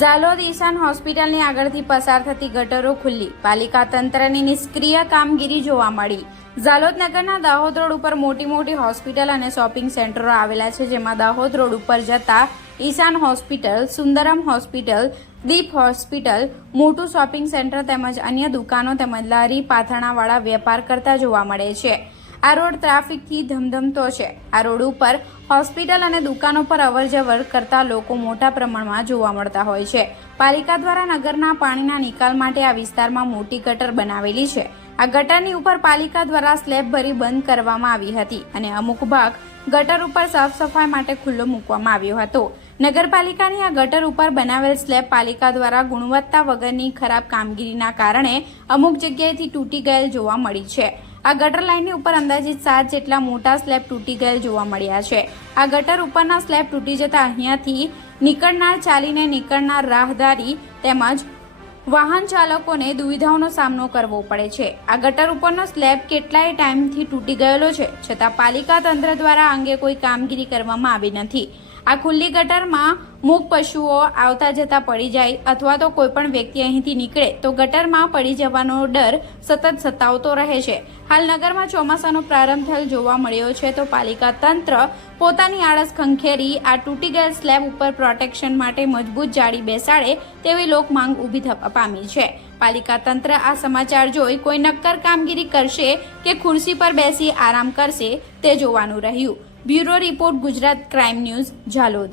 ઝાલોદ ઈશાન હોસ્પિટલની આગળથી પસાર થતી ગટરો ખુલ્લી. પાલિકા તંત્રની નિષ્ક્રિય કામગીરી જોવા મળી. ઝાલોદ નગરના દાહોદ રોડ ઉપર મોટી મોટી હોસ્પિટલ અને શોપિંગ સેન્ટરો આવેલા છે, જેમાં દાહોદ રોડ ઉપર જતા Ishan hospital, Sundaram hospital, Deep hospital, મોટું શોપિંગ સેન્ટર તેમજ અન્ય દુકાનો તેમજ લારી પાથરણાવાળા વેપાર કરતા જોવા મળે છે. આ રોડ ટ્રાફિકથી ધમધમતો છે. આ રોડ ઉપર હોસ્પિટલ અને દુકાનો પર અવરજવર કરતા લોકો મોટા પ્રમાણમાં જોવા મળતા હોય છે. પાલિકા દ્વારા નગરના પાણીના નિકાલ માટે આ વિસ્તારમાં મોટી ગટર બનાવેલી છે. આ ગટરની ઉપર પાલિકા દ્વારા સ્લેબ ભરી બંધ કરવામાં આવી હતી અને અમુક ભાગ ગટર ઉપર સાફ સફાઈ માટે ખુલ્લો મૂકવામાં આવ્યો હતો. નગરપાલિકાની આ ગટર ઉપર બનાવેલ સ્લેબ પાલિકા દ્વારા ગુણવત્તા વગરની ખરાબ કામગીરીના કારણે અમુક જગ્યાએથી તૂટી ગયેલ જોવા મળી છે. આ ગટર લાઇનની ઉપર અંદાજિત સાત જેટલા મોટા સ્લેબ તૂટી ગયેલ જોવા મળ્યા છે. આ ગટર ઉપરના સ્લેબ તૂટી જતા અહીંયાથી નીકળનાર ચાલીને નીકળનાર રાહદારી તેમજ વાહન ચાલકોને દુવિધાઓનો સામનો કરવો પડે છે. આ ગટર ઉપરનો સ્લેબ કેટલાય ટાઈમથી તૂટી ગયેલો છે, છતાં પાલિકા તંત્ર દ્વારા અંગે કોઈ કામગીરી કરવામાં આવી નથી. આ ખુલ્લી ગટરમાં મૂક પશુઓ આવતા જતા પડી જાય અથવા તો કોઈ પણ વ્યક્તિ અહીંથી નીકળે તો ગટરમાં પડી જવાનો ડર સતત સતાવતો રહે છે. હાલ નગરમાં ચોમાસાનો પ્રારંભ થયેલ જોવા મળ્યો છે તો પાલિકા તંત્ર પોતાની આળસ ખંખેરી આ તૂટી ગયેલ સ્લેબ ઉપર પ્રોટેક્શન માટે મજબૂત જાળી બેસાડે તેવી લોક માંગ ઊભી પામી છે. પાલિકા તંત્ર આ સમાચાર જોઈ કોઈ નક્કર કામગીરી કરશે કે ખુરશી પર બેસી આરામ કરશે તે જોવાનું રહ્યું. Bureau report Gujarat crime news Jhalod